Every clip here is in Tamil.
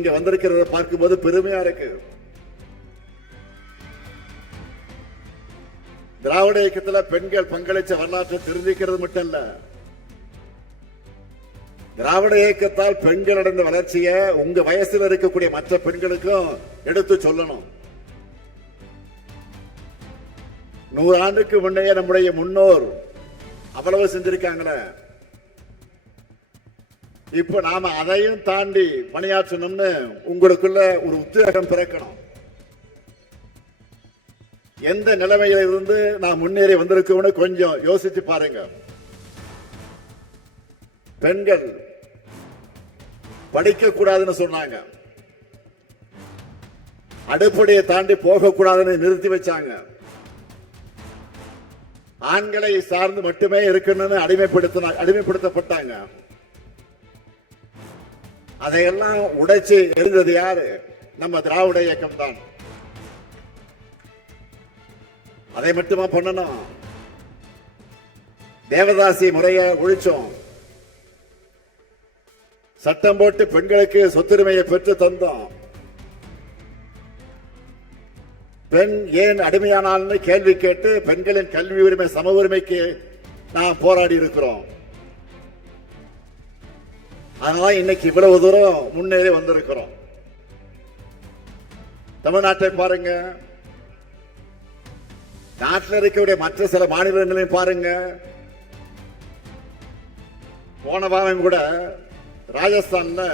இங்க வந்திருக்கிறத பார்க்கும்போது பெருமையா இருக்கு. திராவிட இயக்கத்தில் பெண்கள் பங்களிச்ச வரலாற்றை தெரிஞ்சுக்கிறது மட்டும் இல்ல, திராவிட இயக்கத்தால் பெண்கள் அடைந்த வளர்ச்சியை உங்க வயசுல இருக்கக்கூடிய மற்ற பெண்களுக்கும் எடுத்து சொல்லணும். 100 ஆண்டுக்கு முன்னே நம்முடைய முன்னோர் அவ்வளவு செஞ்சிருக்காங்களே, இப்ப நாம அதையும் தாண்டி பணியாற்றணும்னு உங்களுக்குள்ள ஒரு உத்வேகம் பிறக்கணும். எந்த நிலைமையில இருந்து நான் முன்னேறி வந்திருக்கோம்னு கொஞ்சம் யோசிச்சு பாருங்க. பெண்கள் படிக்க கூடாதுன்னு சொன்னாங்க, அடுப்படியை தாண்டி போக கூடாதுன்னு நிறுத்தி வச்சாங்க, ஆண்களை சார்ந்து மட்டுமே இருக்கணும்னு அடிமைப்படுத்தப்பட்டாங்க. அதையெல்லாம் உடைச்சு எரிந்தது யாரு? நம்ம திராவிட இயக்கம் தான். அதை மட்டுமா பண்ணணும்? தேவதாசி முறையை ஒழிச்சோம், சட்டம் போட்டு பெண்களுக்கு சொத்துரிமையை பெற்று தந்தோம். பெண் ஏன் அடிமையானால்னு கேள்வி கேட்டு பெண்களின் கல்வி உரிமை சம உரிமைக்கு நாம் போராடி இருக்கிறோம். அதனால இன்னைக்கு இவ்வளவு தூரம் முன்னேறி வந்திருக்கிறோம். தமிழ்நாட்டை பாருங்க, நாட்டில் இருக்கக்கூடிய மற்ற சில மாநிலங்களையும் பாருங்க. போன வாரம் கூட ராஜஸ்தான்ல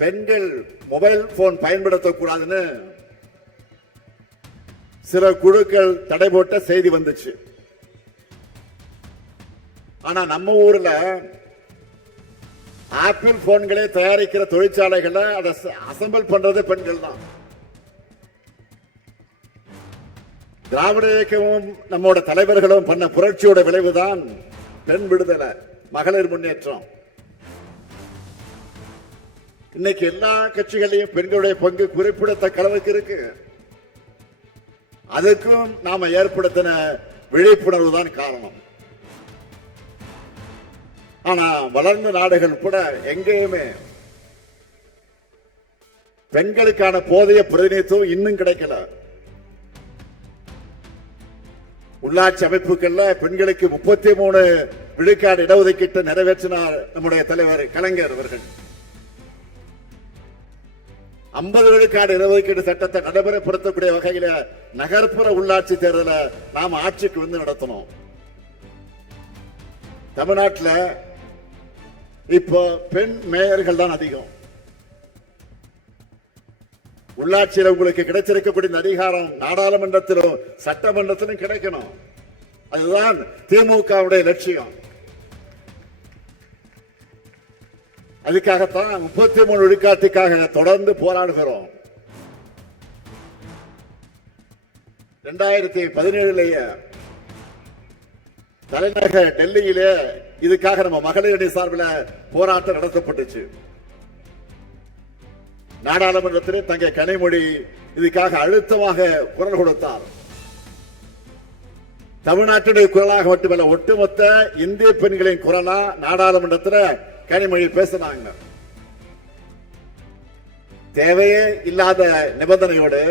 பெண்கள் மொபைல் போன் பயன்படுத்தக்கூடாதுன்னு சில குழுக்கள் தடை போட்ட செய்தி வந்துச்சு. ஆனா நம்ம ஊர்ல ஆப்பிள் போன்களை தயாரிக்கிற தொழிற்சாலைகளை அதை அசம்பிள் பண்றது பெண்கள் தான். திராவிட இயக்கமும் நம்மோட தலைவர்களும் பண்ண புரட்சியோட விளைவுதான் பெண் விடுதலை, மகளிர் முன்னேற்றம். இன்னைக்கு எல்லா கட்சிகளையும் பெண்களுடைய பங்கு குறிப்பிடத்தக்க அளவுக்கு இருக்கு. அதுக்கும் நாம ஏற்படுத்தின விழிப்புணர்வு தான் காரணம். ஆனா வளர்ந்த நாடுகள் கூட எங்கேயுமே பெண்களுக்கான போதிய பிரதிநிதித்துவம் இன்னும் கிடைக்கல. உள்ளாட்சி அமைப்புகள்ல பெண்களுக்கு 33 விழுக்காடு இடஒதுக்கீட்டு நிறைவேற்றினார் நம்முடைய தலைவர் கலைஞர் அவர்கள். 50 விழுக்காடு இடஒதுக்கீட்டு சட்டத்தை நடைமுறைப்படுத்தக்கூடிய வகையில நகர்ப்புற உள்ளாட்சி தேர்தலை நாம ஆட்சிக்கு வந்து நடத்தணும். தமிழ்நாட்டில் இப்போ பெண் மேயர்கள் தான் அதிகம். உள்ளாட்சியில் உங்களுக்கு கிடைச்சிருக்கக்கூடிய அதிகாரம் நாடாளுமன்றத்திலும் சட்டமன்றத்திலும் கிடைக்கணும். அதுதான் திமுகவுடைய லட்சியம். அதுக்காகத்தான் 33 விழுக்காட்டுக்காக தொடர்ந்து போராடுகிறோம். 2017 தலைநகர் டெல்லியிலே இதுக்காக நம்ம மகளிர் அணி சார்பில் போராட்டம் நடத்தப்பட்டுச்சு. நாடாளுமன்றத்தில் தங்க கனிமொழி இதுக்காக அழுத்தமாக குரல் கொடுத்தார். தமிழ்நாட்டுடைய குரலாக மட்டுமல்ல, ஒட்டுமொத்த இந்திய பெண்களின் குரலா நாடாளுமன்றத்தில் கனிமொழி பேசினாங்க. தேவையே இல்லாத நிபந்தனையோடு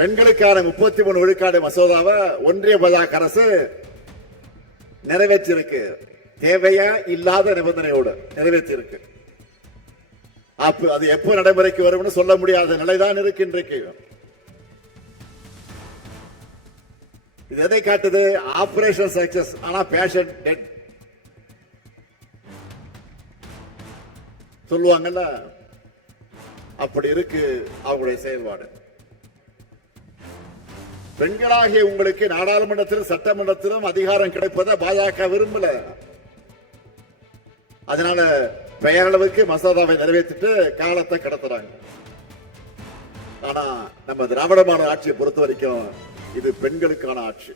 பெண்களுக்கான 33 விழுக்காடு மசோதாவை ஒன்றிய பாஜக அரசு நிறைவேற்றிருக்கு. தேவையா இல்லாத நிபந்தனையோடு நிறைவேற்றிருக்கு. அது எப்ப நடைமுறைக்கு வரும் சொல்ல முடியாத நிலைதான் இருக்கு இன்றைக்கு. இது எதை காட்டுது? ஆபரேஷன் சக்சஸ், ஆனா பேஷண்ட் டெட் சொல்லுவாங்கல்ல, அப்படி இருக்கு அவங்களுடைய செயல்பாடு. பெண்களாகிய உங்களுக்கு நாடாளுமன்றத்திலும் சட்டமன்றத்திலும் அதிகாரம் கிடைப்பதை பாஜக விரும்பல. அதனால பெயரளவுக்கு மசோதாவை நிறைவேற்றிட்டு காலத்தை கடத்துறாங்க. ஆனா நம்ம திராவிட மாடல் ஆட்சியை பொறுத்த வரைக்கும் இது பெண்களுக்கான ஆட்சி.